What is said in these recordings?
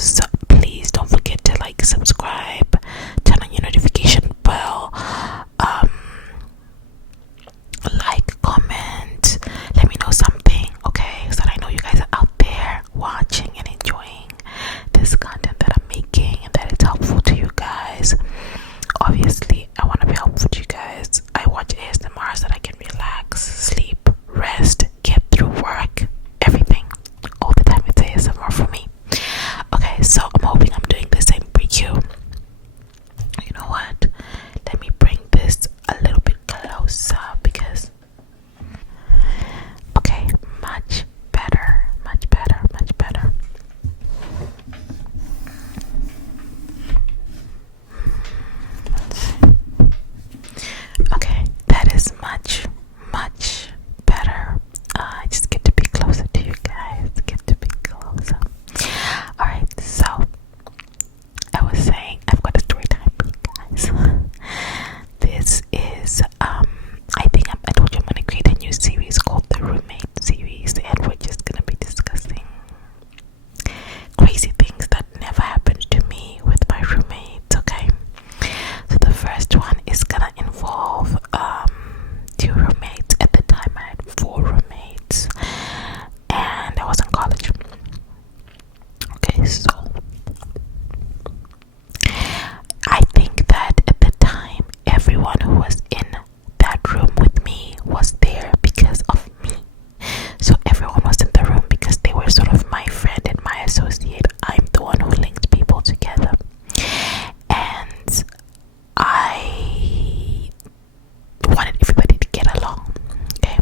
videos, please don't forget to like, subscribe, turn on your notification bell, like, comment, let me know something, okay, so that I know you guys are out there watching and enjoying this content that I'm making and that it's helpful to you guys. Obviously, I want to be helpful to you guys. I watch ASMR so that I can relax, sleep, rest, get through work, everything. All the time it's ASMR for me. Okay, so I'm hoping I'm doing the same for you. You know what? Let me bring this a little bit closer because... Okay, much better, much better, much better. Okay, that is much better. I just get to be closer to you guys. Get to be closer. Alright, so I was saying I've got a story time for you guys. This is I think I told you I'm gonna create a new series called the Roommate series, and we're just gonna be discussing crazy things that never happened to me with my roommates, okay? So the first one is gonna involve 2 roommates. At the time I had 4 roommates and I was in college. Okay, so I think that at the time everyone who was in that room with me was there because of me. So everyone was in the room because they were sort of my friend and my associate. I'm the one who linked people together. And I wanted everybody to get along. Okay.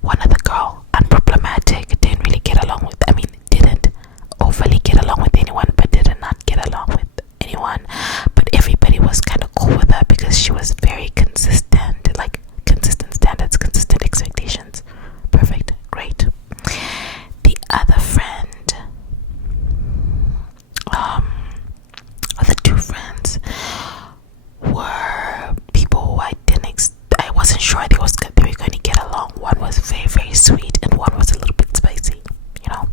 One other girl, unproblematic, didn't really get along with, didn't overly get along with anyone, but did not get along with anyone. But everybody was kind of cool with her because she was very consistent, like consistent standards, consistent expectations. Perfect, great. The other friend, the 2 friends were people who I wasn't sure they were going to get along. One was very sweet and one was a little bit spicy, you know.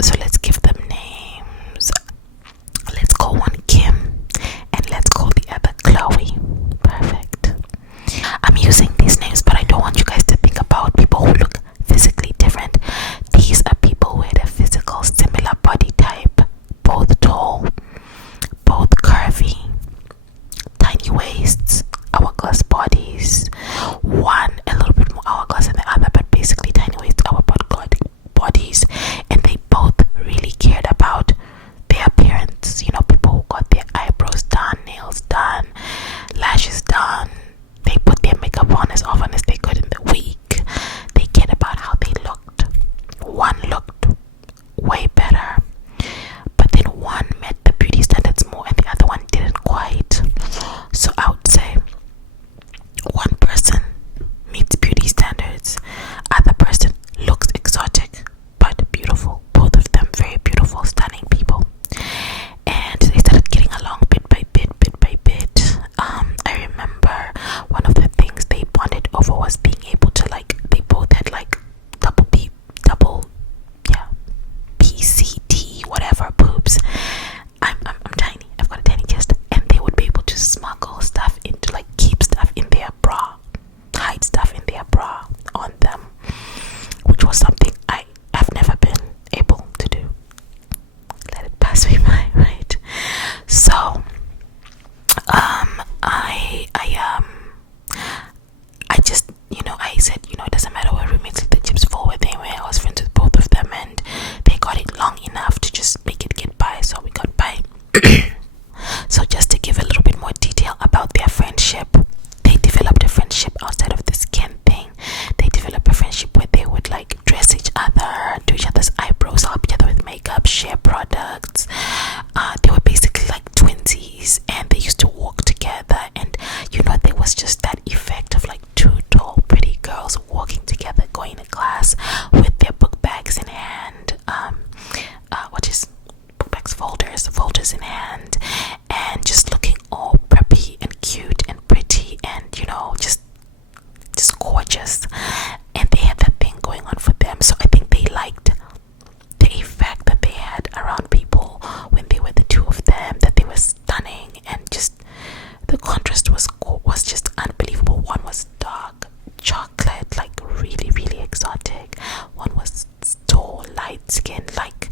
So let's give like,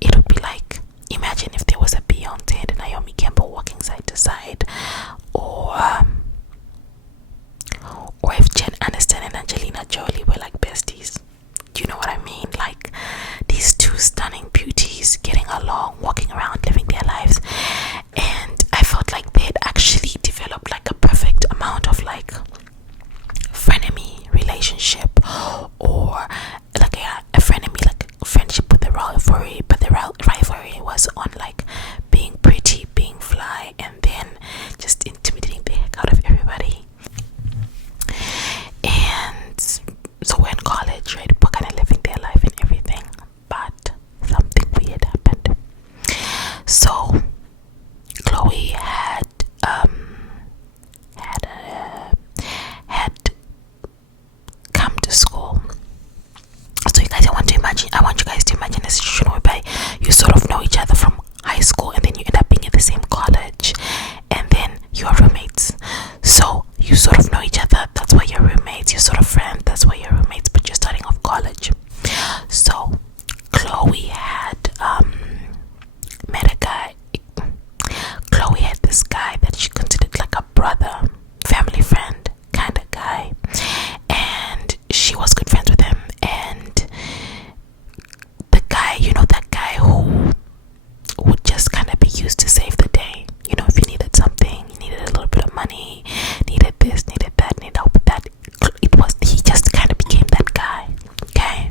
it would be like, imagine if there was a Beyonce and a Naomi Campbell walking side to side, or if Jen Aniston and Angelina Jolie were like besties. Do you know what I mean? Like, these two stunning beauties getting along, walking around, living their lives. And I felt like they'd actually developed like a perfect amount of like frenemy relationship, or like a frenemy, like friendship with the rivalry, but the rivalry was on like being pretty, being fly, and then just intimidating the heck out of everybody. And so we're in college, right? We're kind of living their life and everything, but something weird happened. So Chloe had come to school. So you guys, I want you guys to imagine a situation whereby you sort of know each other from high school, and then you end up being in the same college, and then you're roommates. So you sort of know each other, that's why you're roommates. You're sort of friends, that's why you're roommates, but you're starting off college. So Chloe had met a guy. Chloe had this guy that she considered like a brother, family friend kind of guy, and she was good friends with him. And the guy, you know, that guy who would just kind of be used to save the day. You know, if you needed something, you needed a little bit of money, needed this, needed that, needed help with that, he just kind of became that guy. Okay.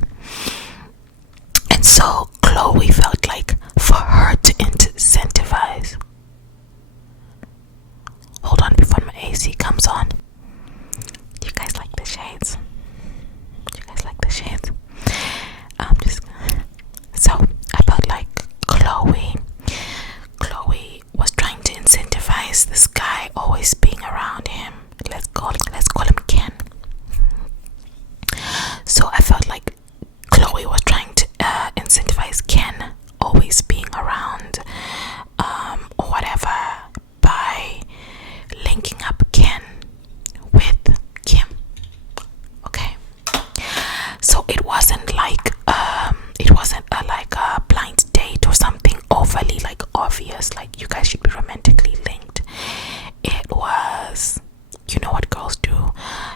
And so Chloe felt like for her to incentivize, hold on before my AC comes on. Do you guys like the shades? Do you guys like the shades? So I felt like Chloe was trying to incentivize this guy always being around him. Let's call him Ken. So I felt like Chloe was trying to incentivize Ken always being around, or whatever, by linking up Ken with Kim. Okay. So it wasn't like a blind date or something overly like obvious, like you guys should be romantically linked. It was, you know what girls do,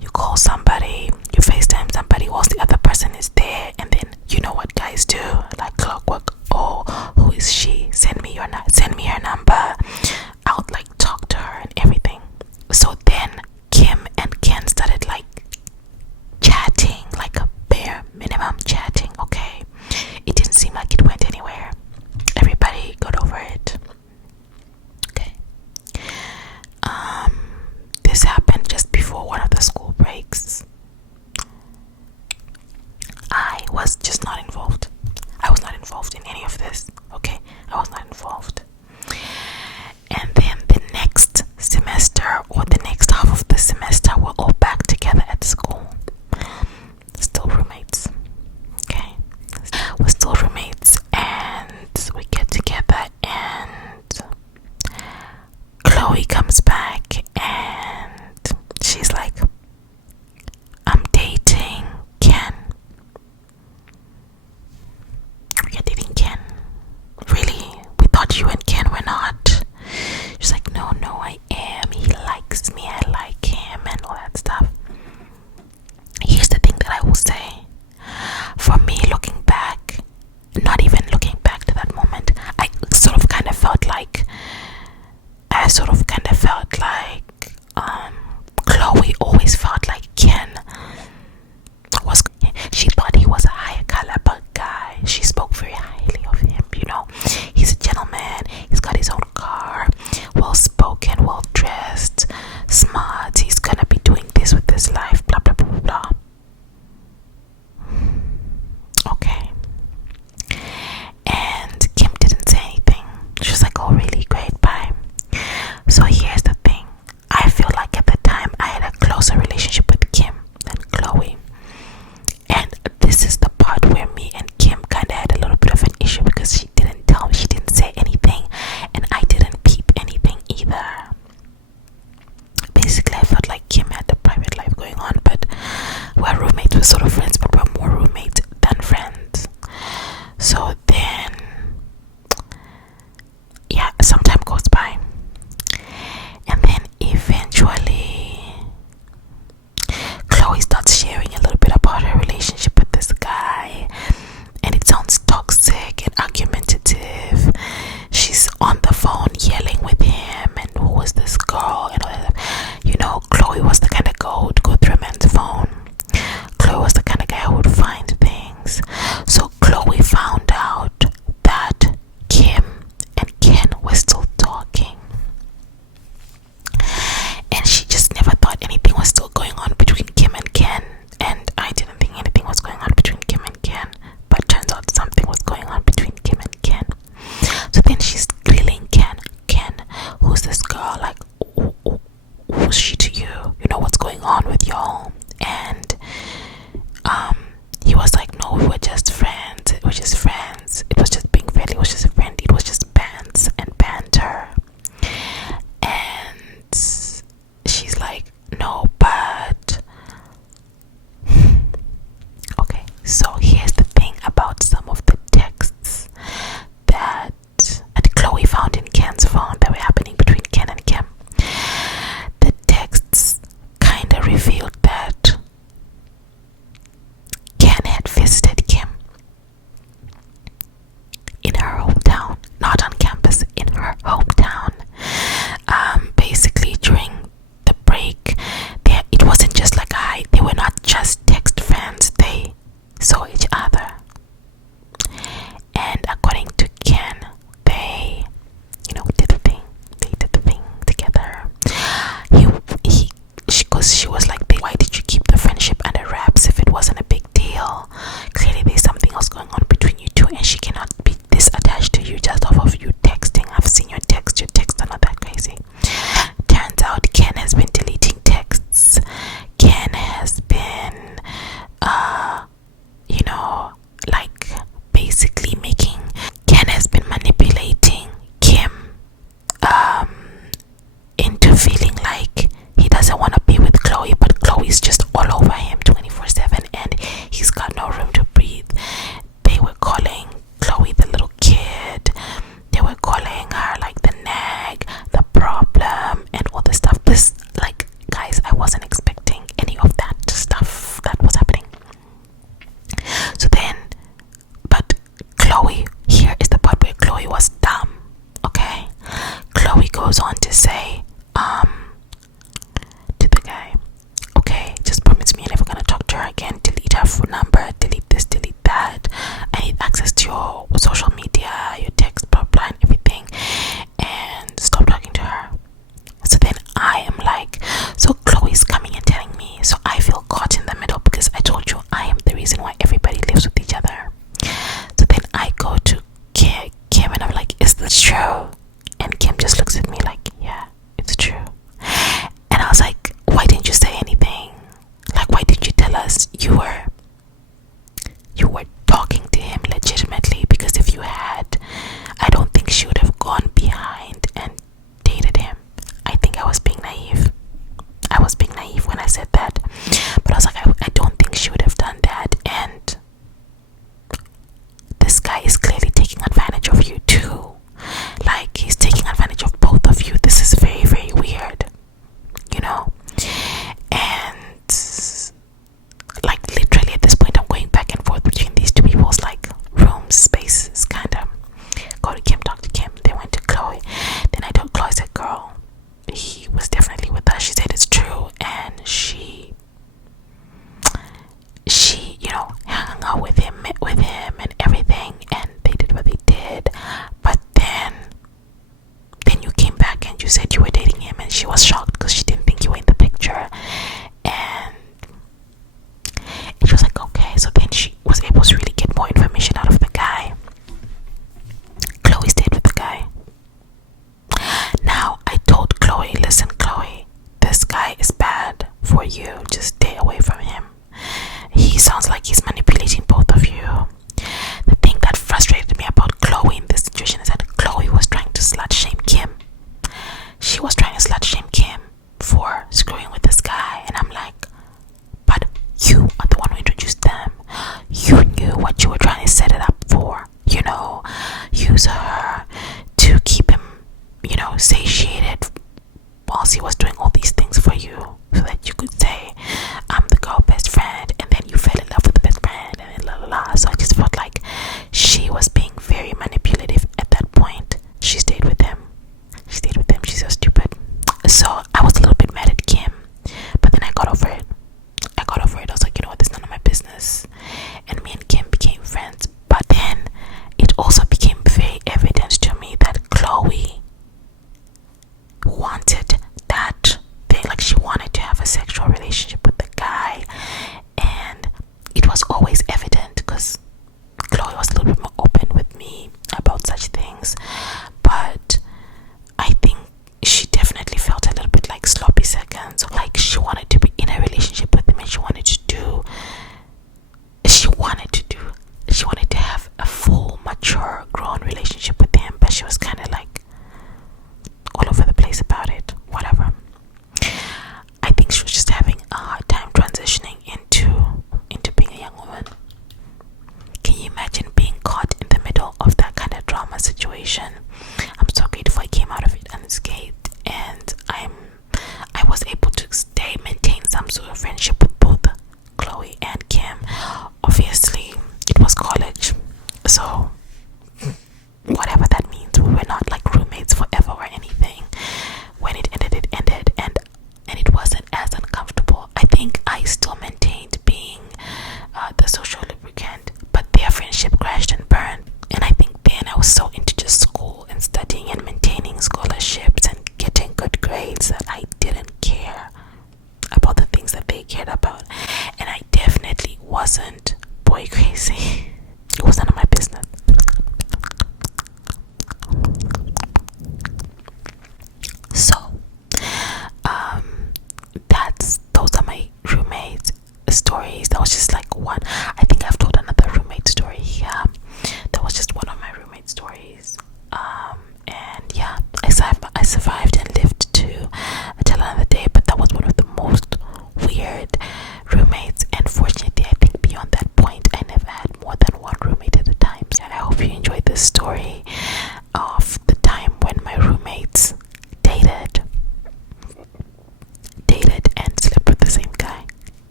you call somebody, you FaceTime somebody whilst the other person is there, and then you know what guys do, like clockwork. Oh, who is she? Send me her number. I'll like talk to her and everything. So then Kim and Ken started like chatting, like a bare minimum chatting. Okay, it didn't seem like it went anywhere. Everybody got over it. Okay. This happened just before one of the school breaks. I was just not involved. I was not involved in any of this. Okay, I was not involved. And then the next semester, or the next half of the semester, we're all back together at school. Still roommates. Okay, we're still roommates, and we get together, and Chloe comes back, and she's like, I'm dating Ken. You're dating Ken? Really? We thought you and Ken were not. She's like, no, I am. He likes me. I like him, and all that stuff. goes on to say, to the guy, okay, just promise me you're never gonna talk to her again. Delete her phone number, delete this, delete that. I need access to your social media, your text, blah blah, and everything, and stop talking to her. So then I am like, so Chloe's coming and telling me, so I feel caught in the middle because I told you I am the reason why everybody lives with each other. So then I go to Kim and I'm like, is this true? And Kim just looks at me like, yeah, it's true. And I was like, why didn't you say anything? Like, why didn't you tell us you were talking to him legitimately? Because if you had, I don't think she would have gone behind and dated him. I think I was being naive. I was being naive when I said that. But I was like, I don't think she would have done that. And this guy is clearly taking advantage of you too. Like, he's taking advantage of both of you. This is very, very weird, you know. And like, literally at this point I'm going back and forth between these two people's like rooms, spaces, kind of. Go to Kim, talk to Kim, then went to Chloe. Then I told Chloe, I said, girl, he was definitely with us. She said it's true. And she you know, hung out with him, met with him and everything, and they did what they did. But then you came back and you said you were dating him, and she was shocked because she didn't think you were in the picture. And she was like, okay. So then she was able to really get more information out of the guy. Chloe stayed with the guy. Now I told Chloe, listen Chloe, this guy is bad for you, just stay away from him. He sounds like he's manipulating both of you. The thing that frustrated me about Chloe in this situation is that Chloe was trying to slut shame Kim. She was trying to slut shame Kim for screwing with this guy, and I'm like, but you are the one who introduced them. You knew what you were trying to set it up for, you know, use her to keep him, you know, satiated whilst he was doing all these things for you, so that you could say, I'm the girl best friend, and then you fell in love with the best friend, and then la la la. So I just felt like she was being very manipulative at that point. She stayed with him. She's so stupid. So I was a little bit mad at Kim, but then I got over it. I was like, you know what, this is none of my business. And me and Kim became friends. But then it also became very evident to me that Chloe wanted that thing, like she wanted to have a sexual relationship with the guy. And it was always evident because Chloe was a little bit more open with me about such things. But I think she definitely felt a little bit like sloppy seconds. Like, she wanted to be in a relationship with him, and she wanted to have a full, mature, grown relationship with him, but she was kind of like all over the place about it. Whatever. I think she was just having a hard time transitioning into being a young woman. Can you imagine being caught in the middle of that kind of drama situation? I'm so grateful I came out of it unscathed, and I was able to maintain some sort of friendship with both Chloe and Kim. Obviously, it was college, so whatever that means, we were not like roommates forever or anything.